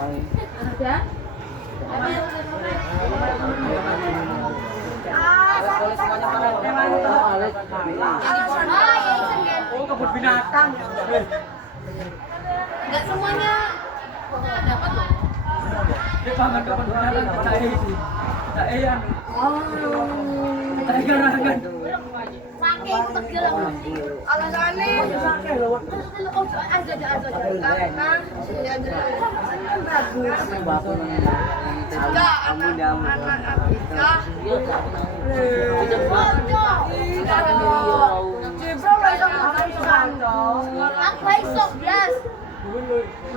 Ya? Oh, kebun binatang. Enggak semuanya dapat loh. Dia pangan kebun binatang kita ini. Kita yang. Kita garangan. Pakai itu tegel aku. Alasannya pakai loh. Oh, ada. Karena enggak anak Afrika. Aku iso blas.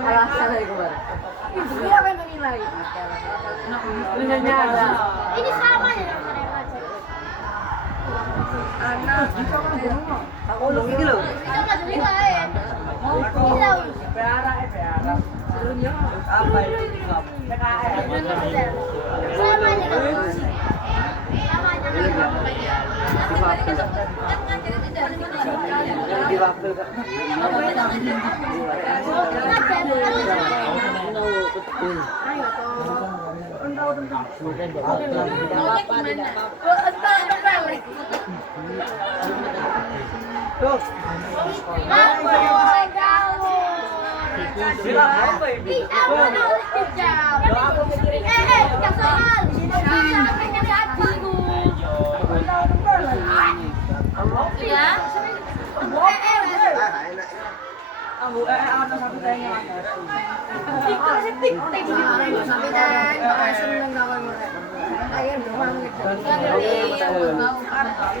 Alasan dari kemarin. Ini apa yang menilai? Ini sama ya dengan mereka aja. Anak kita kan bunga. Aku ulung iki lho. Kita nggak jadi lain. Iya. Serunya apa itu? Sama aja dengan musik. Sama aja dengan Di waktu Kak. Tuh. Bila apa ini?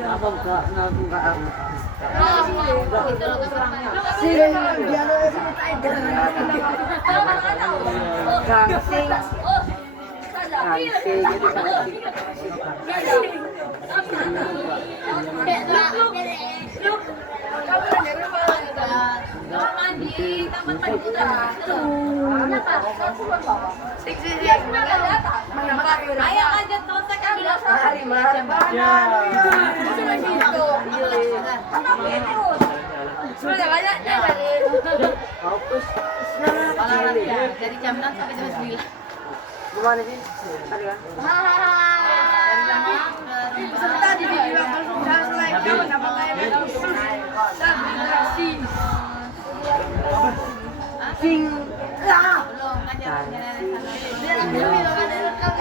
Apa enggak nanggung Kak aku? Gangsing. Gangsing Ayo aja tonton kan sudah banyak Fokus. dari jam 6 sampai jam 9. Gimana sih? Tadi kan? Peserta dibilang berusaha selainnya mendapat layanan khusus dan interaksi. Sing. Belum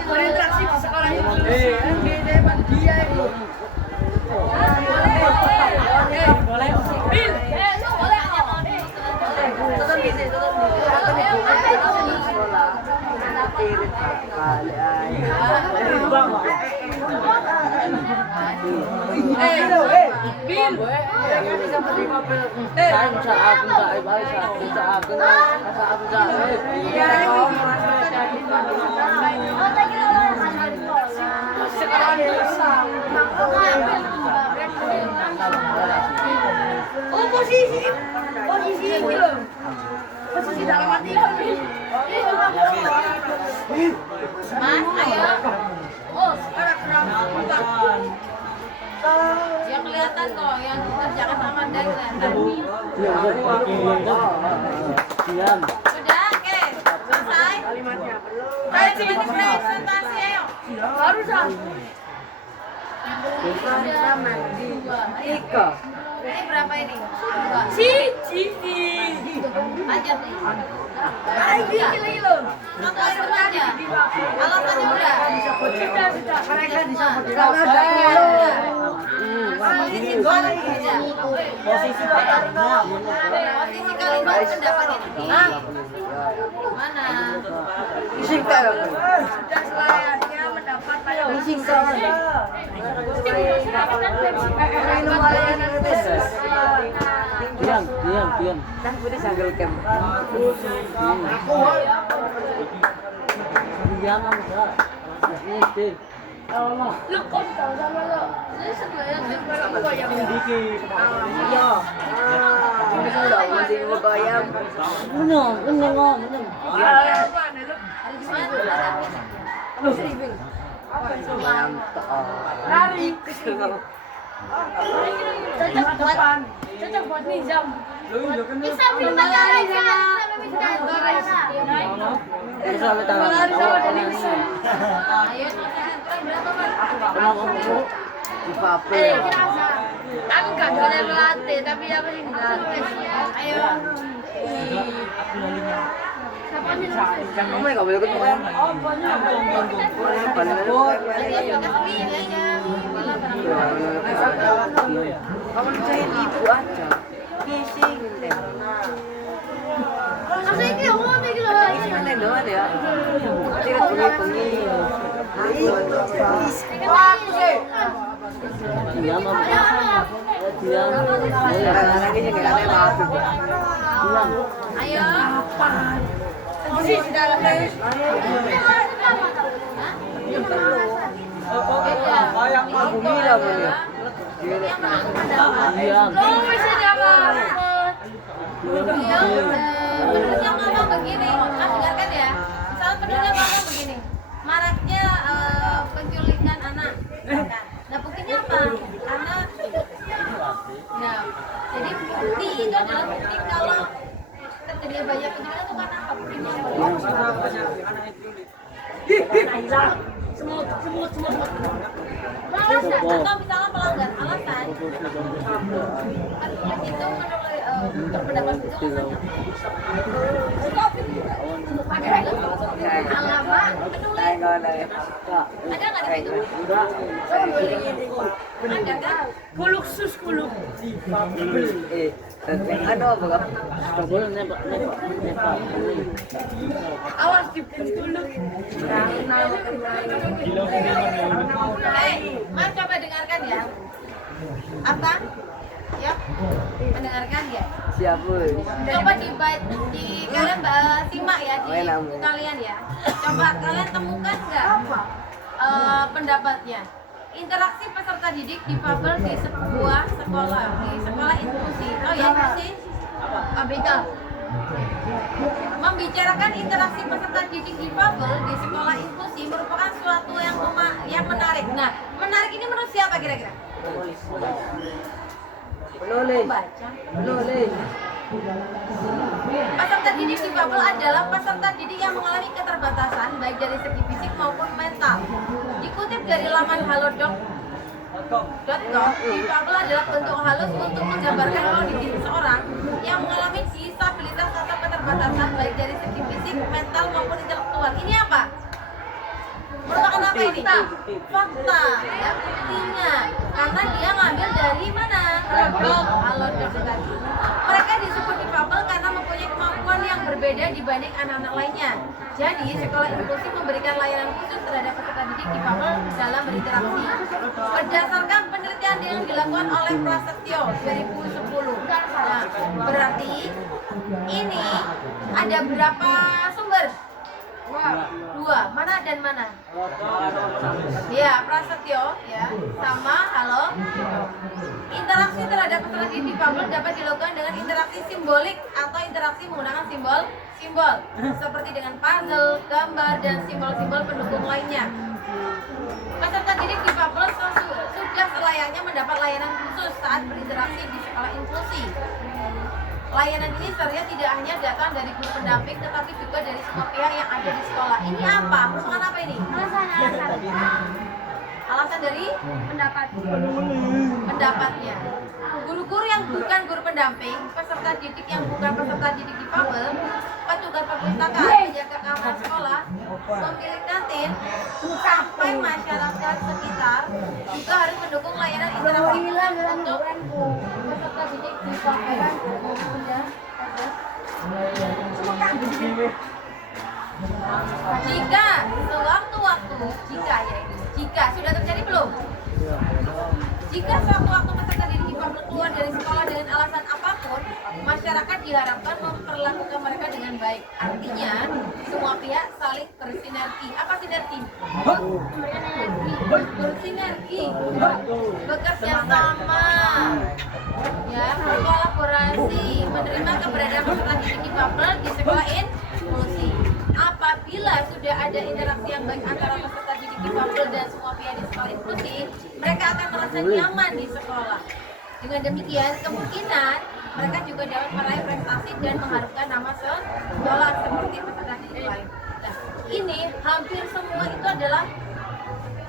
berinteraksi di sekolah itu. Hebat dia itu. Boleh. Bil, lu boleh Tonton di sini, tonton di sini. Sekolah. Irit kali Oh, posisi ini loh. Posisi dalam hati ini. Mas, ayo. Oh, sekarang perempuan. Yang kelihatan kok, yang dikerjakan sama Anda kelihatan. Diam. Udah, oke. Selesai. Ayo coba presentasi, ayo. Baru dah. Ika. Ini berapa ini? Cici. Lanjut nih. Ayo lagi lo. Ngapain aja? Alasannya udah. Sudah. Mereka disebut. Posisi aja. Posisi kalimat pendapat ini. Mana? Isi kan. Sudah selayaknya mendapat layanan. Isi kan. Diam. Kan boleh sambil cam. Diam enggak. Ini Allah. Lu kok tahu sama lo? Ini sebenarnya cuma yang Dikit. Iya. Masih mau bayam. Benar. Lari ke sini. Cocok buat nizam. Bisa belum baca aja. Sampai tangan. Lari sama Dani bisa. Ayo nasihat berapa Pak? Kenapa kamu di pape? Kerasa. Aku gak boleh melatih tapi apa sih gratis. Ayo. Siapa sih? Kamu nggak boleh ikut kan? Kamu percaya ibu aja. Gising deh. Masa ini aku mau mikir Gising aneh doang ya. Tidak bengi-bengi. aku sih. Diam apa? Diam. Anak-anak ini nggak ada maaf. Diam. Ayo. Sih di dalam Bayang Aku bilang ya. Diam. Kamu bisa jangan. Menurutnya mama begini, dengarkan ya. Misalnya menurutnya mama begini, maraknya penculikan anak. Nah buktinya apa? Karena, nah, jadi bukti itu adalah bukti kalau terjadi banyak penculikan itu karena apa? Buktinya semut. Alasan, atau misalnya pelanggar alasan itu menurut berpendapat itu alamat penulis ada nggak di situ? Ada kan? Kuluk sus kuluk. Ano apa kak? Kabul nembak. Awas dipenculuk. Mas coba dengarkan ya. Apa? Ya, mendengarkan ya. Siapa? Coba di kalian simak ya di buku kalian ya. Coba kalian temukan nggak pendapatnya? Interaksi peserta didik difabel di sebuah sekolah, di sekolah inklusi. Oh ya, inklusi. ABK. Membicarakan interaksi peserta didik difabel di sekolah inklusi merupakan suatu yang menarik. Nah, menarik ini menurut siapa kira-kira? Penulis. Baca. Penulis. Peserta didik difabel adalah peserta didik yang mengalami keterbatasan baik dari segi fisik maupun mental. Dikutip dari laman halodoc.com, difabel adalah bentuk halus untuk menggambarkan kondisi seseorang yang mengalami disabilitas atau keterbatasan baik dari segi fisik, mental maupun intelektual. Ini apa? Merupakan apa ini? Fakta, ya buktinya. Karena dia ngambil dari mana? Halodoc tadi. Mereka disebut difabel karena mempunyai kemampuan yang berbeda dibanding anak-anak lainnya. Jadi, sekolah inklusi memberikan layanan khusus terhadap peserta didik difabel dalam berinteraksi. Berdasarkan penelitian yang dilakukan oleh Prasetyo 2010. Nah, berarti ini ada berapa sumber? Dua. Mana dan mana? Ya, Prasetyo ya. Sama halo. Interaksi terhadap peserta didik difabel dapat dilakukan dengan interaksi simbolik atau interaksi menggunakan simbol seperti dengan puzzle, gambar, dan simbol-simbol pendukung lainnya. Peserta didik difabel sudah selayaknya mendapat layanan khusus saat berinteraksi di sekolah inklusi. Layanan ini sebenarnya tidak hanya datang dari guru pendamping, tetapi juga dari semua pihak yang ada di sekolah. Ini apa? Merupakan apa ini? Alasan dari pendapatnya. Guru-guru yang bukan guru pendamping, peserta didik yang bukan peserta didik difabel, petugas perpustakaan, penjaga keamanan sekolah, pemilik kantin, sampai masyarakat sekitar juga harus mendukung layanan interaksi untuk peserta didik difabel. Jika sewaktu-waktu, jika sudah terjadi belum? Jika sewaktu-waktu peserta didik difabel keluar dari sekolah dengan alasan apapun, masyarakat diharapkan memperlakukan mereka dengan baik. Artinya, semua pihak saling bersinergi. Apa sinergi? Bersinergi, bekerja sama, ya, berkolaborasi, menerima keberadaan peserta didik difabel di sekolah inklusi. Apabila sudah ada interaksi yang baik antara peserta didik difabel dan semua pihak di sekolah inklusi, mereka akan merasa nyaman di sekolah. Dengan demikian, kemungkinan mereka juga dapat meraih prestasi dan mengharumkan nama sekolah seperti peserta didik lain. Nah, adalah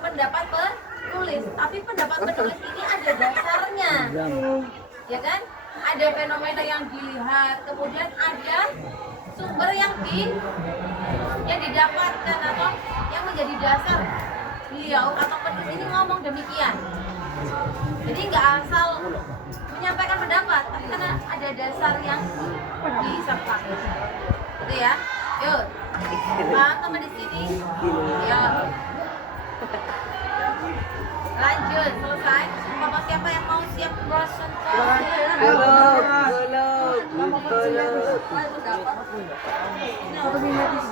pendapat penulis, tapi pendapat penulis ini ada dasarnya, ya kan? Ada fenomena yang dilihat, kemudian ada sumber yang didapatkan atau yang menjadi dasar beliau atau penulis ini ngomong demikian. Jadi nggak asal menyampaikan pendapat, tapi karena ada dasar yang disertakan, gitu ya. Yuk, paham teman di sini? Yuk. Lanjut, selesai. Bapak siapa yang mau siap presentasi?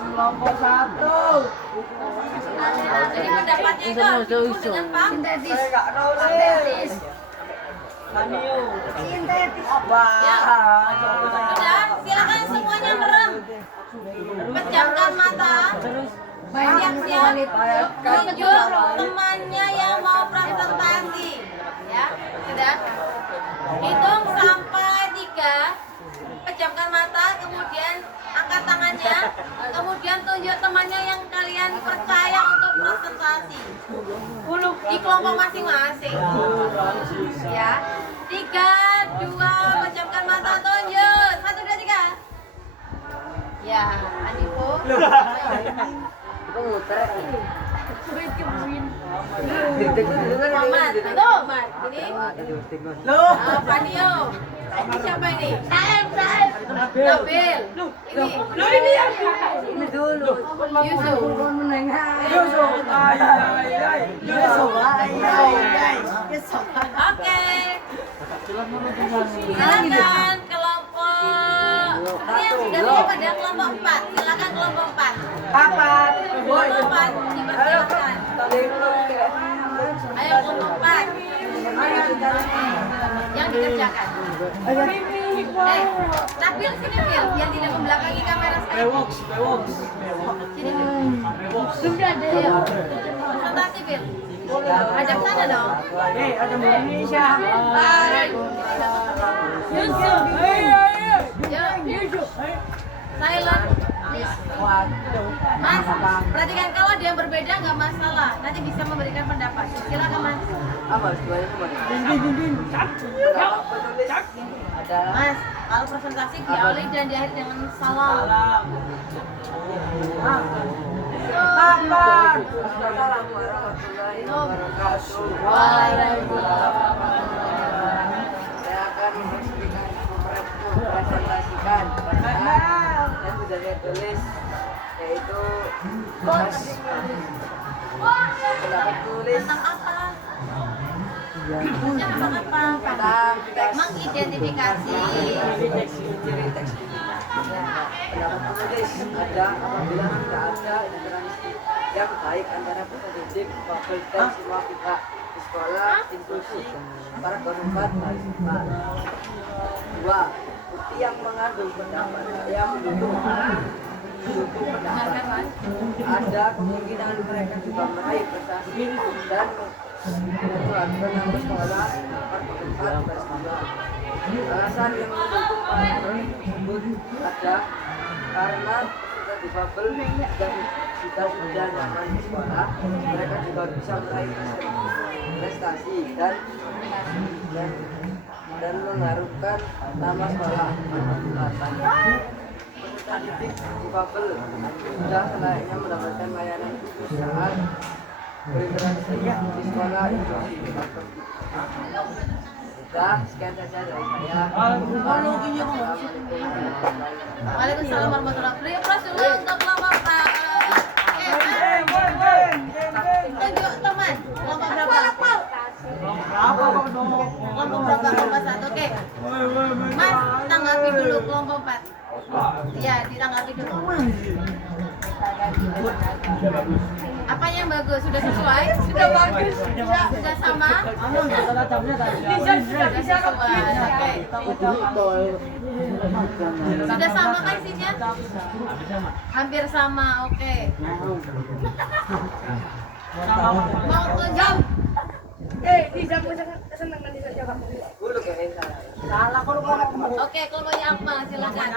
Kelompok 1. Jadi pendapatnya itu harus didukung dengan paham. Sintetis. Sintetis. Ya. Sudah, silakan semuanya merem. Pejamkan mata. Siap-siap tunjuk temannya yang mau presentasi. Ya, sudah. Hitung sampai 3. Pejamkan mata, kemudian angkat tangannya, kemudian tunjuk temannya yang kalian percaya untuk presentasi di kelompok masing-masing. Ya, 3, 2, pejamkan mata, tunjuk. 1, 2, 3. Ya, Andipo. Muhammad, tuh, Mat. Ini Panio. Ini siapa ini? Nabil. Ini Dulu. Yusuf. Oke. Silakan kelompok. Ini yang sudah siap ada kelompok 4. Silakan kelompok 4. Kelompok 4 dipersilakan. Ayo kelompok 4. Yang dikerjakan. Nabil sini Bil, biar tidak membelakangi kamera saya. Sini Bil. Sudah ada ya. Presentasi Bil. Ajak sana dong. Ada Indonesia. Yusuf. Yusuf. Silent. Mas, perhatikan kalau ada yang berbeda nggak masalah. Nanti bisa memberikan pendapat. Silakan Mas. Mas, kalau presentasi diawali dan diakhiri dengan salam. Saya akan presentasikan dan sudah saya tulis yaitu pendapat tulis Tentang apa? tentang Tentang apa? teks Mengidentifikasi. ciri teks pendapat tulis ada apabila tidak ada interaksi yang baik antara pendidik, fakultas, dan semua pihak di sekolah, institusi, para korban, mahasiswa. 2. Bukti yang mengandung pendapat yang mendukung pendapat. Ada kemungkinan mereka juga meraih prestasi dan mengeluarkan nama sekolah, fakultas, mahasiswa. Alasan yang mendukung pendapat tersebut ada karena peserta difabel dan jika sudah nyaman di sekolah, mereka juga bisa meraih prestasi dan mengharumkan nama sekolah. Peserta didik difabel sudah selayaknya mendapatkan layanan khusus saat berinteraksi di sekolah inklusi. Sudah, sekian saja dari saya. Waalaikumsalam warahmatullahi wabarakatuh. Beri aplaus dulu untuk kelompok 4. Tunjuk teman. Kelompok berapa? Kelompok berapa? Kelompok 1. Oke. Mas, tanggapi dulu kelompok 4. Iya, ditanggapi dulu. Apa yang bagus? Sudah sesuai? Sudah bagus. Sudah sama? Sudah sesuai. Oke. Sudah sama kan isinya? Hampir sama. Oke. Mau tunjuk? Bisa senang nanti saja kamu. Dulu kayak saya. Salah kalau kamu Oke, kelompoknya apa? Silakan.